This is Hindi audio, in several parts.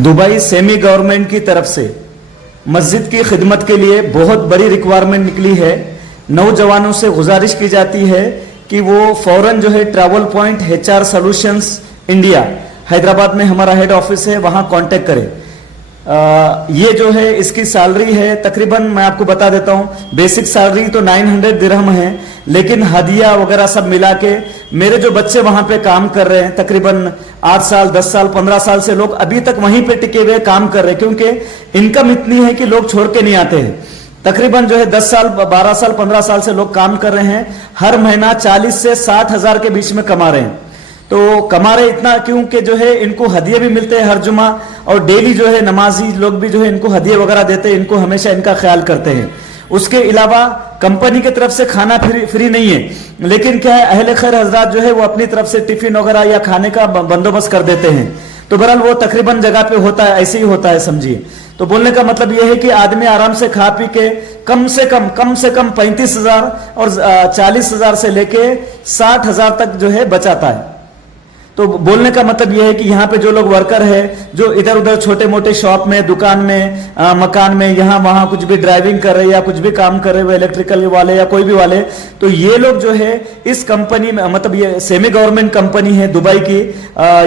दुबई सेमी गवर्नमेंट की तरफ से मस्जिद की खिदमत के लिए बहुत बड़ी रिक्वायरमेंट निकली है। नौजवानों से गुजारिश की जाती है कि वो फौरन जो है travel point HR solutions India Hyderabad में हमारा हेड ऑफिस है, वहां कांटेक्ट करें। ये जो है इसकी सैलरी है तकरीबन, मैं आपको बता देता हूं, बेसिक सैलरी तो 900 दिरहम है, लेकिन हदिया वगैरह सब मिला के मेरे जो बच्चे वहां पे काम कर रहे हैं तकरीबन 8 साल 10 साल 15 साल से लोग अभी तक वहीं पे टिके हुए काम कर रहे हैं, क्योंकि इनकम इतनी है कि लोग छोड़ के नहीं आते हैं। तकरीबन जो है 10 साल 12 साल 15 साल से लोग काम कर रहे हैं, हर महीना 40 से 60 हजार के बीच में कमा रहे हैं। तो कमा रहे इतना क्योंकि जो है इनको हदिये भी मिलते हैं हर जुमा, और डेली जो है नमाजी लोग भी जो है इनको हदिये वगैरह देते हैं, इनको हमेशा इनका ख्याल करते हैं। उसके अलावा कंपनी की तरफ से खाना फ्री नहीं है, लेकिन क्या है अहले खैर हजरात जो है वो अपनी तरफ से टिफिन वगैरह या खाने का बंदोबस्त कर देते हैं। तो बहरहाल वो तकरीबन जगह पे होता है, ऐसे ही होता है समझिए। तो बोलने का मतलब यह है कि आदमी आराम से खा पी के कम से कम 35 हजार और 40 हजार से लेके 60 हजार तक जो है बचाता है। तो बोलने का मतलब यह है कि यहाँ पे जो लोग वर्कर है, जो इधर उधर छोटे मोटे शॉप में, दुकान में, मकान में, यहाँ वहां कुछ भी ड्राइविंग कर रहे या कुछ भी काम कर रहे, वो इलेक्ट्रिकल वाले या कोई भी वाले, तो ये लोग जो है इस कंपनी में, मतलब ये सेमी गवर्नमेंट कंपनी है दुबई की,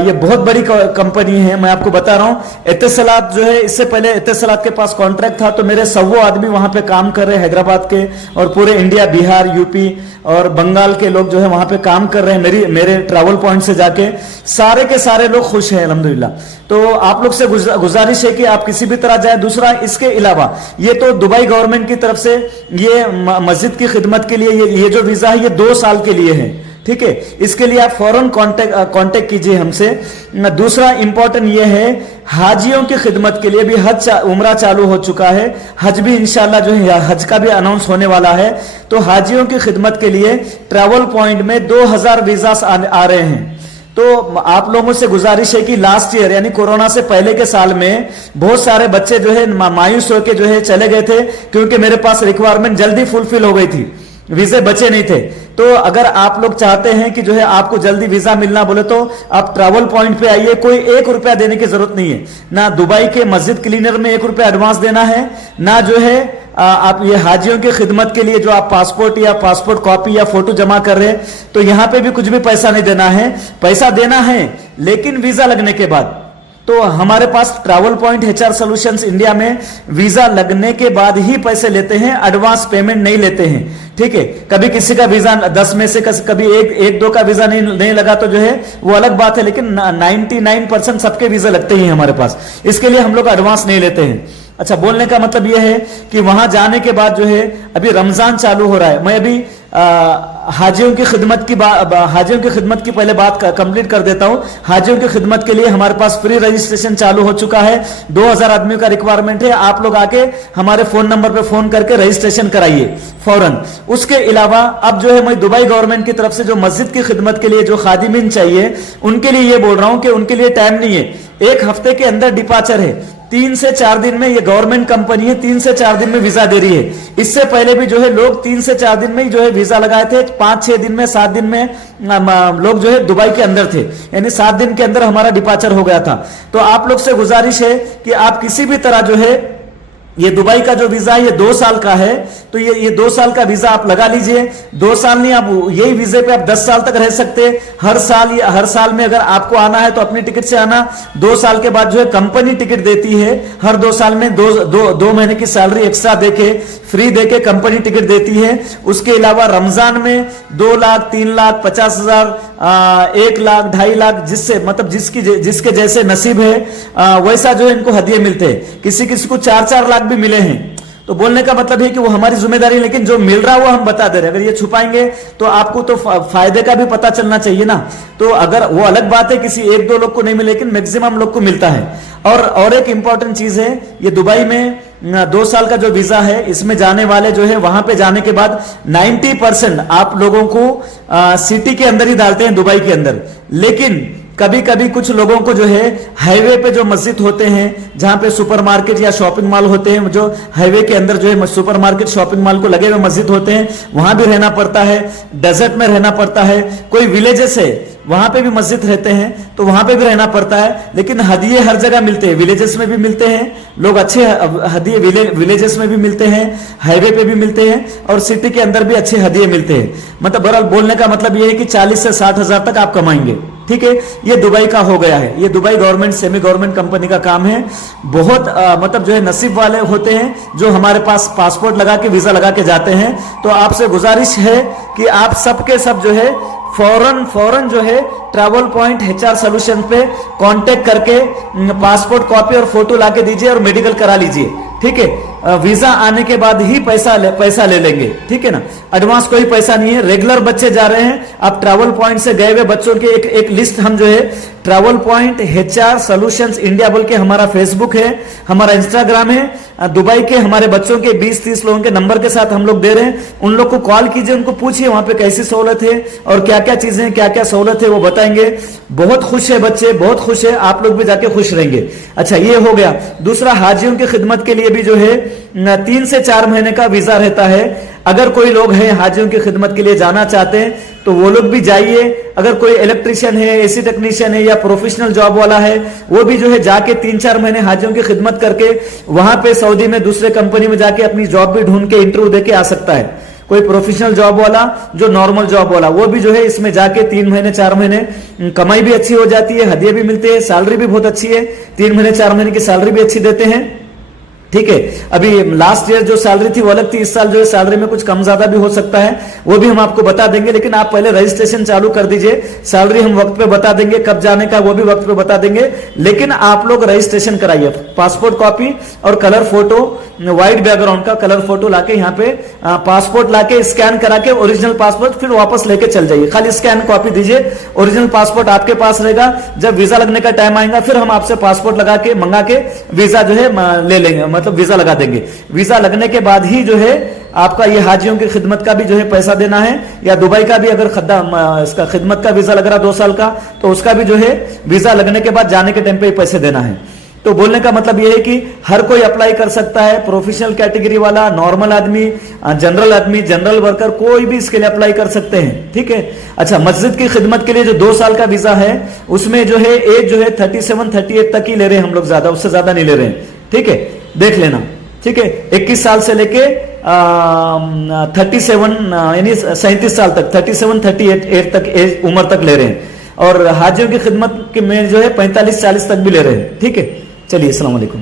ये बहुत बड़ी कंपनी है। मैं आपको बता रहा हूँ, एतिसलात जो है, इससे पहले एतिसलात के पास कॉन्ट्रैक्ट था, तो मेरे 100 आदमी वहां पे काम कर रहे हैं हैदराबाद के, और पूरे इंडिया, बिहार, यूपी और बंगाल के लोग जो है वहां पे काम कर रहे हैं मेरे ट्रैवल पॉइंट से जाके। सारे के सारे लोग खुश हैं अल्हम्दुलिल्लाह। तो आप लोग से गुजारिश है कि आप किसी भी तरह जाए। दूसरा, इसके अलावा ये तो दुबई गवर्नमेंट की तरफ से ये मस्जिद की खिदमत के लिए ये जो वीजा है ये 2 साल के लिए है, ठीक है। इसके लिए आप फौरन कांटेक्ट कीजिए हमसे। दूसरा इंपॉर्टेंट ये है, हाजियों की खिदमत के लिए भी हज उम्रा चालू हो चुका है, हज भी इंशाल्लाह जो है हज का भी अनाउंस होने वाला है। तो हाजियों की खिदमत के लिए ट्रैवल पॉइंट में 2000 वीजा आ रहे हैं। तो आप लोगों से गुजारिश है कि लास्ट ईयर यानी कोरोना से पहले के साल में बहुत सारे बच्चे जो है मायूस होकर जो है चले गए थे, क्योंकि मेरे पास रिक्वायरमेंट जल्दी फुलफिल हो गई थी, वीजे बचे नहीं थे। तो अगर आप लोग चाहते हैं कि जो है आपको जल्दी वीजा मिलना, बोले तो आप ट्रैवल पॉइंट पे आइए। कोई 1 रुपया देने की जरूरत नहीं है, ना दुबई के मस्जिद क्लीनर में 1 रुपया एडवांस देना है, ना जो है आप ये हाजियों की खिदमत के लिए जो आप पासपोर्ट या पासपोर्ट कॉपी या फोटो जमा कर रहे हैं, तो यहां पे भी कुछ भी पैसा नहीं देना है। पैसा देना है लेकिन वीजा लगने के बाद। तो हमारे पास travel point HR solutions India में वीजा लगने के बाद ही पैसे लेते हैं, एडवांस पेमेंट नहीं लेते हैं, ठीक है। कभी किसी का वीजा 10 में से कभी एक दो का वीजा नहीं लगा तो जो है वो अलग बात है, लेकिन 99% सबके वीजा लगते ही हमारे पास। इसके लिए हम लोग एडवांस नहीं लेते हैं। अच्छा, बोलने का मतलब यह है कि वहां जाने के बाद जो है अभी रमजान चालू हो रहा है। मैं अभी हाजियों की खिदमत की पहले बात कंप्लीट कर देता हूं। हाजियों की खिदमत के लिए हमारे पास फ्री रजिस्ट्रेशन चालू हो चुका है। 2000 आदमियों का रिक्वायरमेंट है। आप लोग आके हमारे फोन नंबर पे फोन करके रजिस्ट्रेशन कराइए फौरन। उसके अलावा अब जो है मैं दुबई गवर्नमेंट की तरफ से जो मस्जिद की खिदमत के लिए जो खादिमीन चाहिए, उनके लिए ये बोल रहा हूं कि उनके लिए टाइम नहीं है, 1 हफ्ते के अंदर डिपार्चर है। 3 से 4 दिन में, ये गवर्नमेंट कंपनी है, 3 से 4 दिन में वीजा दे रही है। इससे पहले भी जो है लोग 3 से 4 दिन में ही जो है वीजा लगाए थे, 5-6 दिन में, 7 दिन में लोग जो है दुबई के अंदर थे, यानी 7 दिन के अंदर हमारा डिपार्चर हो गया था। तो आप लोग से गुजारिश है कि आप किसी भी तरह जो है ये दुबई का जो वीजा है ये 2 साल का है, तो ये 2 साल का वीजा आप लगा लीजिए। 2 साल नहीं, आप यही वीजे पे आप 10 साल तक रह सकते हैं। हर साल में अगर आपको आना है तो अपनी टिकट से आना। 2 साल के बाद जो है कंपनी टिकट देती है, हर 2 साल में 2 महीने की सैलरी एक्स्ट्रा देके, फ्री देके कंपनी टिकट देती है। उसके अलावा रमजान में 2 लाख 3 लाख 50 हजार 1 लाख 2.5 लाख, जिससे मतलब जिसके जैसे नसीब है वैसा जो है इनको हदिये मिलते हैं। किसी को 4-4 लाख भी मिले हैं। तो बोलने का मतलब है कि वो हमारी जिम्मेदारी, लेकिन जो मिल रहा है वो हम बता दे रहे हैं। अगर ये छुपाएंगे तो आपको तो फायदे का भी पता चलना चाहिए ना। तो अगर वो अलग बात है किसी 1-2 लोग को नहीं मिले, लेकिन मैक्सिमम लोग को मिलता है। और एक इंपॉर्टेंट चीज है, ये दुबई में 2 साल का जो वीजा है, इसमें जाने वाले जो है वहां पे जाने के बाद 90% आप लोगों को सिटी के अंदर ही डालते हैं, दुबई के अंदर। लेकिन कभी कभी कुछ लोगों को जो है हाईवे पे जो मस्जिद होते हैं, जहां पे सुपरमार्केट या शॉपिंग मॉल होते हैं, जो हाईवे के अंदर जो है सुपरमार्केट शॉपिंग मॉल को लगे हुए मस्जिद होते हैं, वहां भी रहना पड़ता है। डेजर्ट में रहना पड़ता है। कोई विलेजेस है वहां पे भी मस्जिद रहते हैं तो वहां पे भी रहना पड़ता है, लेकिन हदिये हर जगह मिलते हैं, विलेजेस में भी मिलते हैं लोग, अच्छे हदिये विलेजेस में भी मिलते हैं, हाईवे पे भी मिलते हैं और सिटी के अंदर भी अच्छे हदिये मिलते हैं। मतलब बहरहाल बोलने का मतलब ये है कि 40 से 60 हजार तक आप कमाएंगे। ठीक है, ये दुबई का हो गया है, ये Dubai government semi government company का काम है। बहुत मतलब जो है नसीब वाले होते हैं जो हमारे पास पासपोर्ट लगा के वीजा लगा के जाते हैं। तो आपसे गुजारिश है कि आप सबके सब जो है फौरन जो है ट्रैवल पॉइंट HR सॉल्यूशन पे कांटेक्ट करके पासपोर्ट कॉपी और फोटो लाके दीजिए और मेडिकल करा लीजिए। ठीक है, वीजा आने के बाद ही पैसा ले लेंगे। ठीक है ना, एडवांस कोई पैसा नहीं है। रेगुलर बच्चे जा रहे हैं, आप ट्रैवल पॉइंट से गए हुए बच्चों के एक लिस्ट हम जो है travel point HR solutions India बोल के हमारा फेसबुक है, हमारा इंस्टाग्राम है। दुबई के हमारे बच्चों के 20-30 लोगों के नंबर के साथ हम लोग दे रहे हैं। उन लोग को कॉल कीजिए, उनको पूछिए वहां पे कैसी सहूलत है और क्या क्या चीजें, क्या क्या सहूलत है वो बताएंगे। बहुत खुश है बच्चे, बहुत खुश है, आप लोग भी जाके खुश रहेंगे। अच्छा, ये हो गया। दूसरा, हाजियों की खिदमत के लिए भी जो है 3 से 4 महीने का वीजा रहता है। अगर कोई लोग हैं हाजियों की खिदमत के लिए जाना चाहते हैं तो वो लोग भी जाइए। अगर कोई इलेक्ट्रिशियन है, AC टेक्नीशियन है या प्रोफेशनल जॉब वाला है, वो भी जो है जाके 3-4 महीने हाजियों की खिदमत करके वहां पे सऊदी में दूसरे कंपनी में जाके अपनी जॉब भी ढूंढ के इंटरव्यू देके आ सकता है। कोई प्रोफेशनल जॉब वाला, जो नॉर्मल जॉब वाला, वो भी जो है इसमें जाके 3 महीने 4 महीने कमाई भी अच्छी हो जाती है, हदिये भी मिलते हैं, सैलरी भी बहुत अच्छी है। 3 महीने 4 महीने की सैलरी भी अच्छी देते हैं। ठीक है, अभी लास्ट ईयर जो सैलरी थी वो अलग थी, इस साल जो है सैलरी में कुछ कम ज्यादा भी हो सकता है, वो भी हम आपको बता देंगे। लेकिन आप पहले रजिस्ट्रेशन चालू कर दीजिए, सैलरी हम वक्त पे बता देंगे, कब जाने का वो भी वक्त पे बता देंगे। लेकिन आप लोग रजिस्ट्रेशन कराइए, पासपोर्ट कॉपी और कलर फोटो, व्हाइट बैकग्राउंड का कलर फोटो लाके यहाँ पे पासपोर्ट लाके स्कैन करा के ओरिजिनल पासपोर्ट फिर वापस लेके चल जाइए। खाली स्कैन कॉपी दीजिए, ओरिजिनल पासपोर्ट आपके पास रहेगा। जब वीजा लगने का टाइम आएगा फिर हम आपसे पासपोर्ट लगा के मंगा के वीजा जो है ले लेंगे, मतलब वीजा लगा देंगे। वीजा लगने के बाद ही जो है आपका ये हाजियों की खिदमत का भी जो है पैसा देना है, या दुबई का भी अगर इसका खिदमत का वीजा लग रहा 2 साल का तो उसका भी जो है वीजा लगने के बाद जाने के टाइम पे ही पैसे देना है। तो बोलने का मतलब यह है कि हर कोई अप्लाई कर सकता है, प्रोफेशनल कैटेगरी वाला, नॉर्मल आदमी, जनरल आदमी, जनरल वर्कर, कोई भी इसके लिए अप्लाई कर सकते हैं। ठीक है, अच्छा, मस्जिद की खिदमत के लिए जो 2 साल का वीजा है उसमें जो है एज जो है 37-38 तक ही ले रहे हैं हम लोग, ज्यादा उससे ज्यादा नहीं ले रहे हैं। ठीक है, देख लेना। ठीक है, 21 साल से लेके 37 यानी 37 साल तक, 37-38 तक एज उम्र तक ले रहे हैं। और हाजियों की खिदमत में जो है 45-40 तक भी ले रहे हैं। ठीक है, चलिए, अस्सलाम वालेकुम।